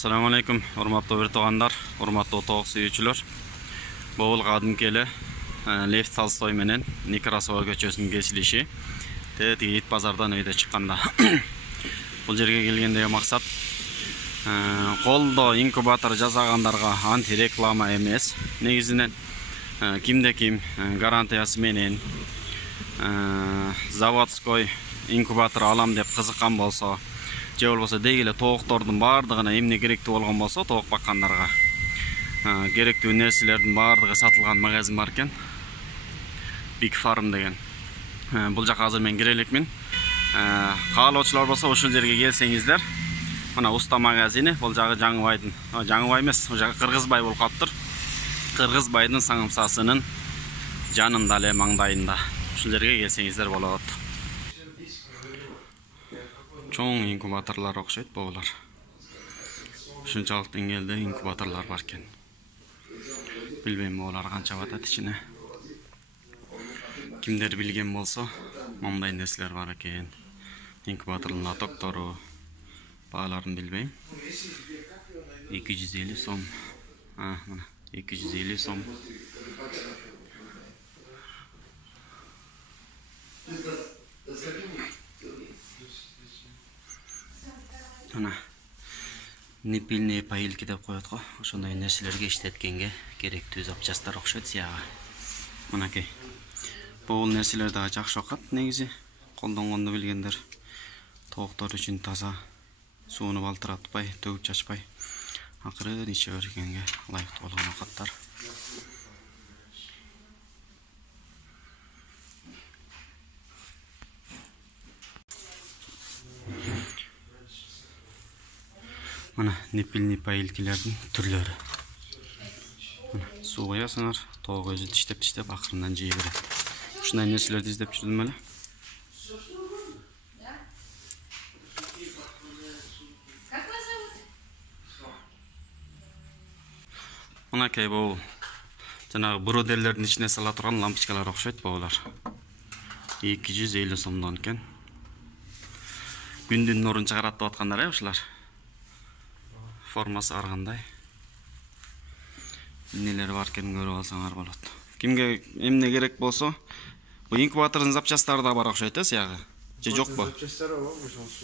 Assalamu alaikum, urmatlı bir toğanlar, urmatlı otoq suyucular. Boğul qadimki ele Lev Tolstoy menen Nekrasova көчөсүнүн кесилиши. Тегит базардан өйдө чыкканда. Бул жерге келгенде максат колдо инкубатор жасагандарга антиреклама эмес. Негизинен кимде ким гарантиясы менен заводской инкубатор алам деп кызыккан болсо, же болбосо дегеле тооктордун бардыгына эмне керектүү болгон болсо, тоок баккандарга керектүү нерселердин бардыгы сатылган магазин бар экен. Big Farm деген. Бул жака азыр мен кире элекмин. Каалоочулар болсо ошол жерге келсеңиздер, мына уста магазини, бул жагы Жаңыбайдын, Жаңыбай эмес, бул жагы Кыргызбай болуп калыптыр. Кыргызбайдын саңымсасынын жанында эле маңдайында. Ошол жерге келсеңиздер болот. Чоң инкубаторлар окшойт булар. Ушунчалык деңгээлде инкубаторлар бар экен. Билбейм булар канча батат ичине. Kimler bilgen bolsa, мындай нерселер бар экен. Инкубатордун атоктору, бааларын билбейм. 250 сом. Мына 250 сом. Мына непильные паилки деп коет го. Ошондой нерселерге иштеткенге керектүү запчастар окшойт сияга. Мынакей. Бул нерселер да жакшы окат негизи. Колдонгонду билгендер. Тооктор үчүн таза, сууну балтыратпай, төгүп чачпай, акырын иче бергенге ылайыктуу болгон окаттар. Мына непильный паилкилердин түрлөрү. Суу коесуңар, тоого өзү тиштеп акырындан жей берет. Ушундай нерселерди издеп жүрдүм эле. Мынакей бул жанагы бродерлердин ичине сала турган лампочкалар окшойт булар. 250 сомдон экен. Күндүн нурун чыгарат деп аткандар ушулар. Формасы ар кандай. Нелер бар экен көрүп алсаңар болот. Кимге эмне керек болсо, бу инкубатордун запчастары да бар окшойт сиягы. Же жокпу? Запчастары бар,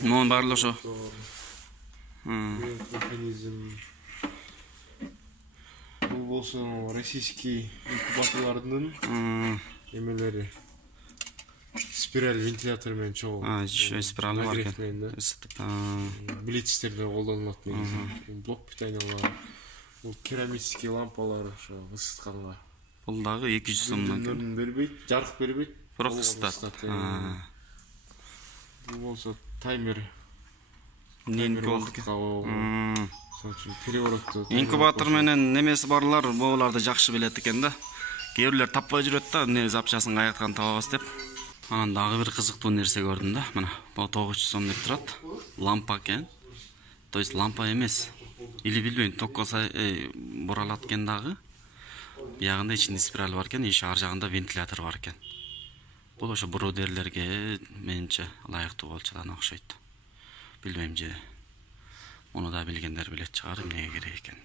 Монун баары ошо. Механизм. Бул болсо российский инкубаторлордун эмелери. Спираль вентилятор менен чогуу. Спираль бар экен. Блицтерде колдонулат негизи. Блок питаниялар. Бул керамический лампалар ошо ысытканга. Бул дагы 200 сомдон экен. Бербейт, жарык бербейт. Бирок ысытат. Бул болсо таймер. Нен болду экен. Переворотту. Инкубатор менен немеси барлар буларды жакшы билет экен да. Кээ бирлер таппай жүрөт да, эмне запчасын каяктан табабыз деп. Анан дагы бир кызыктуу нерсе көрдүм да. Мына бул 900 сом деп турат. Лампа экен. То есть лампа эмес. Или билбейм, токко буралат экен дагы. Биягында ичинде спираль бар экен, иш ар жагында вентилятор бар экен. Бул ошо бродерлерге менимче ылайыктуу болчудан окшойт. Билбейм же. Onu da bilgenler bilet çıkar emnege керек экен.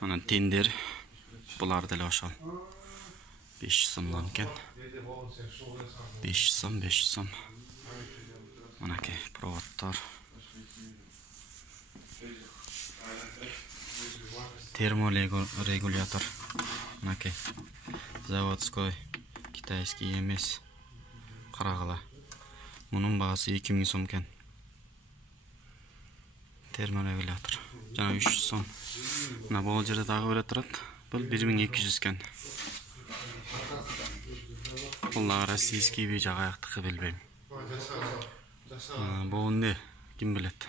Анан тендер булар деле ошол 500 сомдон экен. 500 сом. Мынакей проводтор. Терморегулятор. Мынакей. Заводской, китайский эмес. Карагыла. Мунун баасы 2000 сом экен. Терморегулятор. Жана 300 сом. Мына бул жерде дагы бере турат. Бул 1200 экен. Бул дагы российский бий жагаяктыкы билбейм. Бул эмне? Ким билет?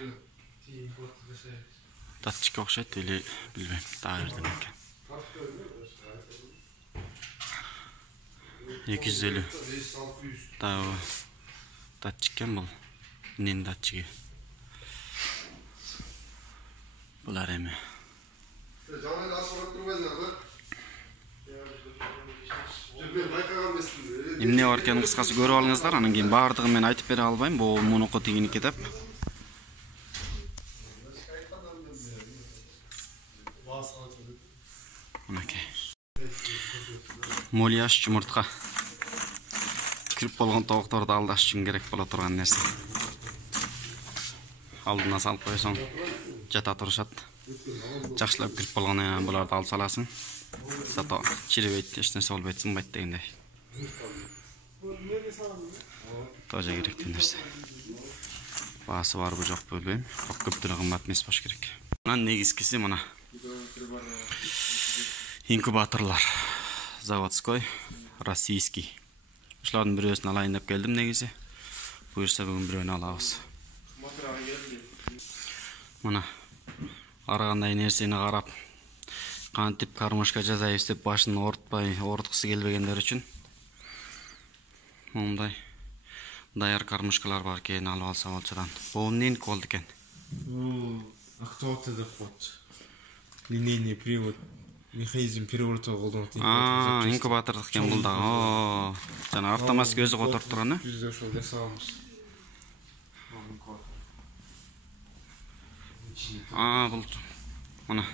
Датчикке окшойт или билбейм. Дагы бердим экен. 250. Дагы датчик экен бул. Эмненин датчиги? Bular эми. Эмне бар экенин кыскасы көрүп алыңыздар, анан кийин баардыгын мен айтып бере албайм. Бул мунуку тигиники деп. Молияш жумуртка. Кирип болгон тоокторду алдаш үчүн керек боло турган нерсе. Алдына салып койсоң жата турушат. Жакшылап кирип болгондон кийин буларды алып саласың. Зато чиребейт, эч нерсе болбойт, сынбайт дегендей. Тоже керектүү нерсе. Баасы барбы жокпу билбейм. Көп деле кымбат эмес болуш керек. Анан негизгиси мына инкубаторлор. Заводской, российский. Ушулардын бирөөсүн алайын деп келдим негизи. Буюрса бүгүн бирөөнү алабыз. Мына ар кандай нерсени карап, кантип кармашка жасайбыз деп башын оорутпай келбегендер үчүн мындай даяр кармашкалар бар экен, алып алса болчудан. Бул эмненики болду экен? Актуатор деп коет. Линейный привод. Механизм переворота колдонот. Инкубатордук экен бул да. Жана автоматик өзү которуп турган, Биз ошол жасаганбыз. Бул мына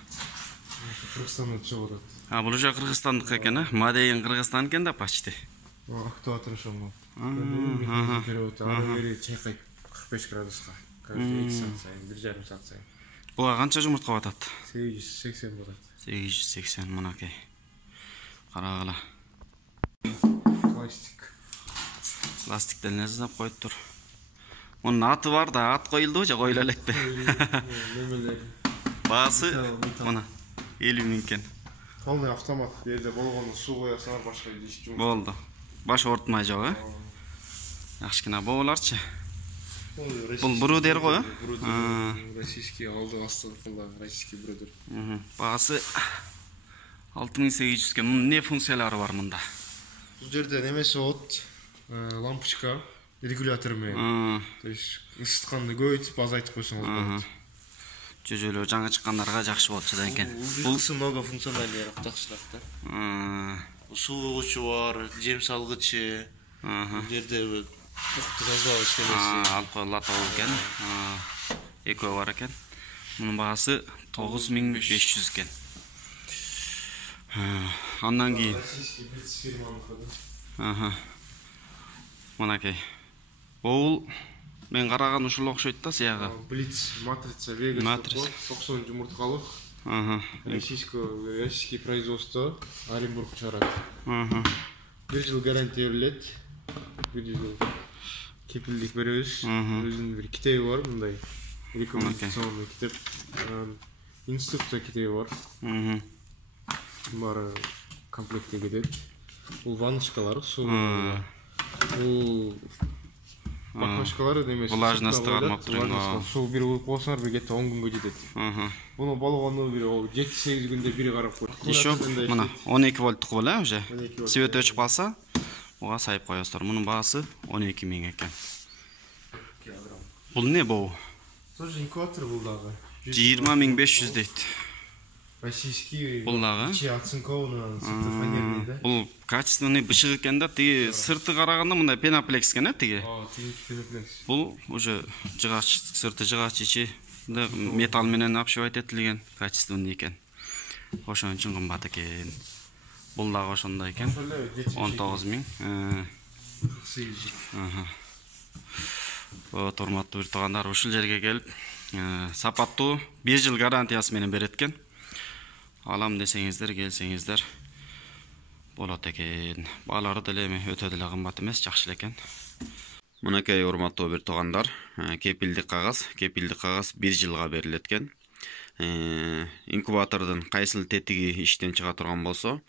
Кыргызстандан чыгып атат. бул уже Кыргызстандык экен, Мадейин Кыргызстан экен да почти. Актуатор ошол. Механизм переворота ары бери чайкайт 45 градуска. Каждый 2 саат сайын, 1,5 саат сайын. Буга канча жумуртка батат? 880 батат. 880 мынакей. Карагыла. Пластиктен нерсе жасап коюптур. Мунун аты бар да, ат коюлдубу же коюла элекпи? Баасы мына 50 миң экен. Полный автомат. Жерде болгону суу коясыңар, башка иш жумуш. Болду. Баш ортмай жок, Жакшыкына бооларчы. Бул брудер го, Российский алды астында российский брудер. Баасы 6800 экен. Мунун эмне функциялары бар мында? Бул жерде немеси болот? Лампочка, регулятор менен. То есть ысытканды көбөйтүп, азайтып койсоңуз болот. Жөжөлөө жаңы чыккандарга жакшы болчу да экен. Бул много функционалдуу жакшыраак да. Суу кучу бар, жем салгычы. Бул жерде тазалоо иштемеси. Алып коюлат экен. Экөө бар экен. Мунун баасы 9500 экен. Андан кийин мынакей. Бул мен караган ушул окшойт да сиягы. Блиц матрица Вегас 90 жумурткалык. Российский производство, Оренбург чыгарат. 1 жыл гарантия берилет. 1 жыл кепилдик беребиз. Өзүнүн бир китеби бар мындай. Рекомендационный китеп. Инструкция китеби бар. Бары комплектте кетет. Бул ванночкалар, суу. Бул баклажкалар немесе. Влажность кармап турган. Суу бир куюп койсоңор бир кетти 10 күнгө жетет. Буну болгону бир 7-8 күндө бири карап коет. Еще мына 12 вольттук бол, уже. Свет өчүп калса, буга сайып коесуздар. Мунун баасы 12 миң экен. Бул эмне бул? Тоже инкубатор бул дагы. 20500 дейт. Российский. Бул дагы. Оцинкованный, фанерный, да? Бул качественный бышык экен да, тиги сырты караганда мындай пеноплекс экен, тиги. Тиги пеноплекс. Бул уже жыгач, сырты жыгач ичи металл менен обшивать этилген, качественный экен. Ошон үчүн кымбат экен. Бул дагы ошондой экен. 19 миң. Урматтуу туугандар, ушул жерге келип, сапаттуу 1 жыл гарантиясы менен берет экен. Алам десеңиздер, келсеңиздер болот экен. Баалары деле эми өтө деле кымбат эмес, жакшы экен. Мынакей урматтуу бир туугандар, кепилдик кагаз 1 жылга берилет экен. Инкубатордун кайсыл тетиги иштен чыга турган болсо,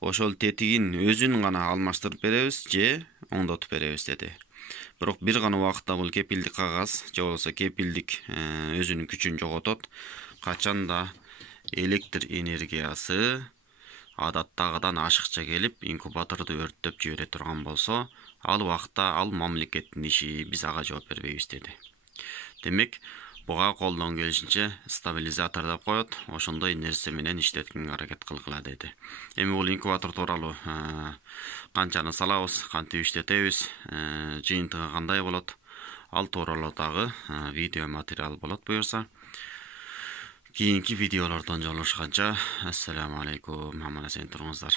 ошол тетигин өзүн гана алмаштырып беребиз же оңдотуп беребиз деди. Бирок бир гана убакытта бул кепилдик кагаз же болбосо кепилдик өзүнүн күчүн жоготот. Качанда электр энергиясы адаттагыдан ашыкча келип, инкубаторду өрттөп жибере турган болсо, ал убакытта ал мамлекеттин иши, биз ага жооп бербейбиз деди. Демек, буга колдон келишинче стабилизатор деп коет, ошондой нерсе менен иштеткенге аракет кылгыла деди. Эми бул инкубатор тууралуу канчаны салабыз, кантип иштетебиз, жыйынтыгы кандай болот, ал тууралуу дагы видео материал болот буюрса. Кийинки видеолордон жолугушканча, ассаламу алейкум, аман эсен туруңуздар.